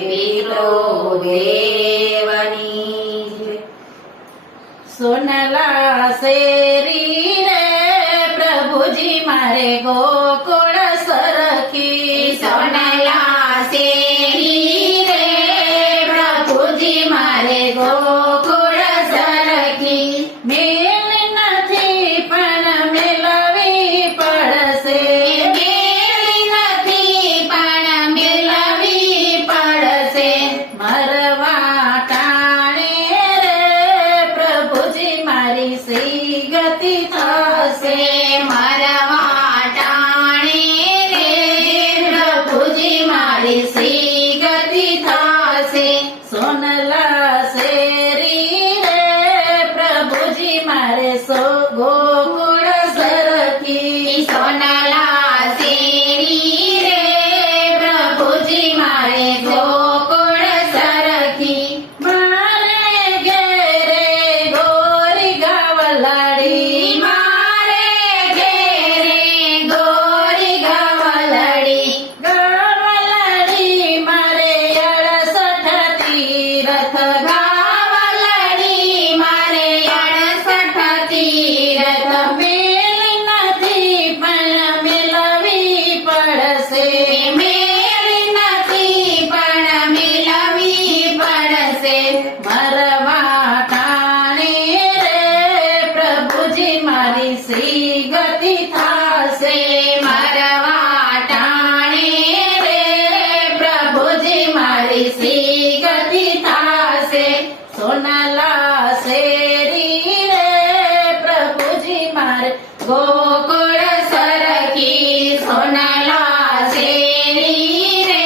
પીરો દેવની સોનલા શેરી રે પ્રભુજી મારે ગોકુળ સરખી સોનલા શેરી રે પ્રભુજી મારે ગોકુળ સરખી મેલ નથી પણ મેળવી પડશે મેલી નથી પણ મેળવી પડશે મરવા ટાણે રે પ્રભુજી મારી સી ગતિ થશે મરવા ટાણે રે પ્રભુજી મારી શ્રી ગતિ થશે સોનલા શેરી રે પ્રભુજી મારે ગોકુળ સરખી સોનલા શેરી રે પ્રભુજી મારે ગોકુળ સરખી મારે ઘેરે ગોરી ગાવલાડી મારે ઘેરે ગોરી ગાવલડી ગાવલાડી મારે 68 તીરથ ગાવલડી મારે 68 તીરથ મેલ નથી પણ મેળવી પડશે મેલી નથી પણ મેળવી પડશે મરવા ટાણે રે પ્રભુજી મારી શ્રી ગતિ થશે મરવા ટાણે રે પ્રભુજી મારી શ્રી ગતિ થશે સોનલા શેરી રે પ્રભુજી મારે ગોકુળ સરખી સોનલા શેરી રે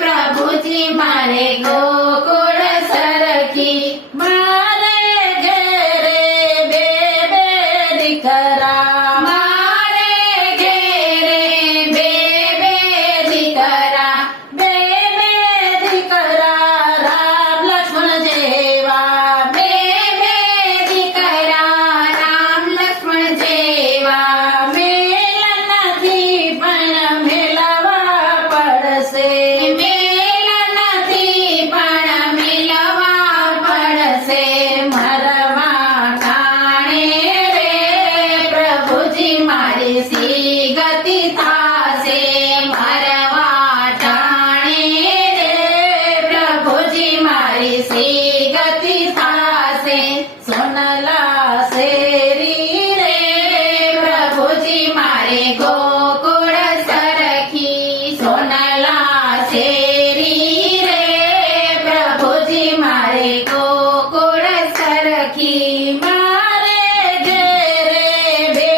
પ્રભુજી મારે ગોકુળ સરખી મારે ઘેરે બે દીકરા મારે ઘેરે બે દીકરા બે દીકરા રામ લક્ષ્મણ જેવા બે દીકરા રામ લક્ષ્મણ જેવા મેલ નથી પણ મેળવા પડશે મેલ નથી પણ મેળવા પડશે મરવા ટાણે રે પ્રભુજી મારી શ્રી ગતિ થશે મરવા ટાણે રે પ્રભુજી મારી શ્રી ગતિ થશે સોનલા શેરી રે પ્રભુજી મારે ગોકુળ સરખી સોનલા શેરી રે પ્રભુજી મારે ગોકુળ સરખી મારે ઘેરે બે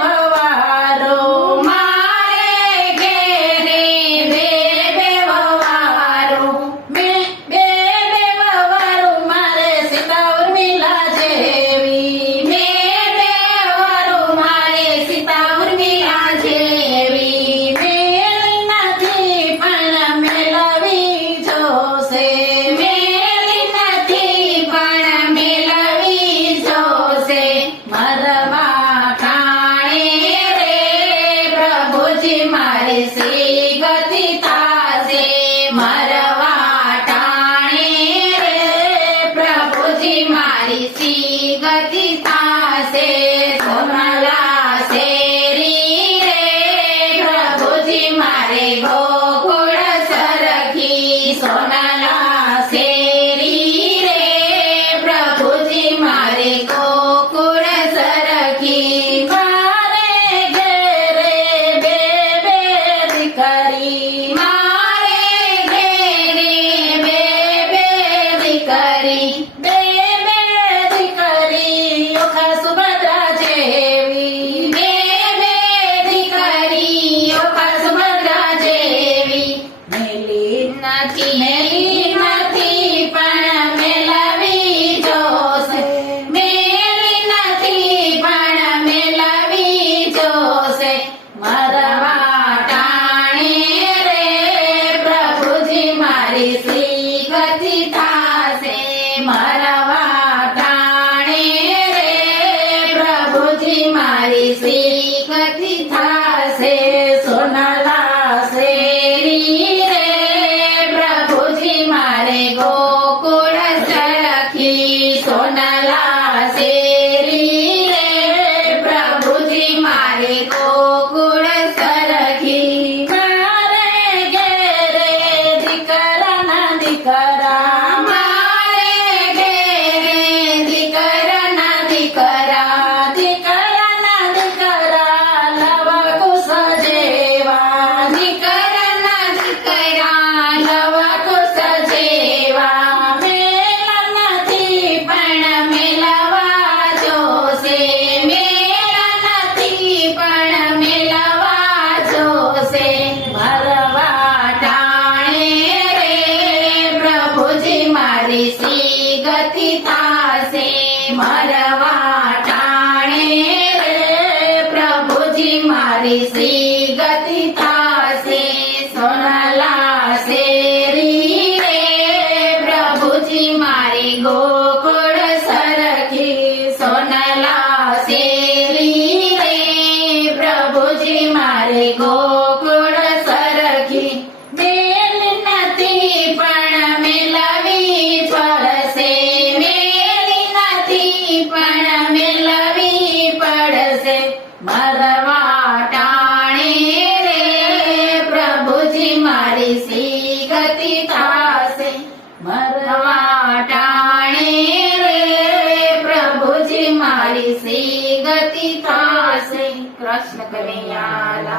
ભવારો મારે ઘેરે બે વવારો બે ભવારો મારે સીતા ઉર્મિલા જેવી બે વરો મારે સીતા ઉર્મિલા જેવી મેલ નથી પણ મેળવી જોશે મેલી નથી પણ મેળવી જોશે મરવા ટાણે રે પ્રભુજી મારી શ્રી ગતિ થશે મરવા ટાણે રે પ્રભુજી મારી શ્રી ગતિ થશે સોનલા શેરી રે પ્રભુજી મારે ગોકુળ સરખી સોનલા શેરી રે પ્રભુજી મારે ગોકુળ સરખી મારે ઘેરે બે દીકરી મારે ઘેરે બે દીકરી બે દીકરી ઓખા સુભદ્રા જેવી બે દીકરીઓ સુભદ્રા જેવી મેલી નથી મેલી નથી પણ મેળવી જોશે મેલી નથી પણ મેળવી જોશે મરવા ટાણે રે પ્રભુજી મારી શ્રી ગતિ થશે મરવા ટાણે રે પ્રભુજી મારી શ્રી ગતિ થશે સોનલા શેરી રે પ્રભુ મરવા ટાણે રે પ્રભુજી મારી શ્રી ગતિ થાશે સોનાલા શેરી રે પ્રભુજી મારી ગોકુળ સરખી સોનાલા શેરી રે પ્રભુજી મારી ગોકુળ સરખી બેલ નથી પણ મેળવી પડશે મેળ નથી પણ મેળવી પડશે મરવા ટાણે રે પ્રભુજી મારી શ્રી ગતિ થાશે મરવા ટાણે રે પ્રભુજી મારી શ્રી ગતિ થાશે કૃષ્ણ કનૈયા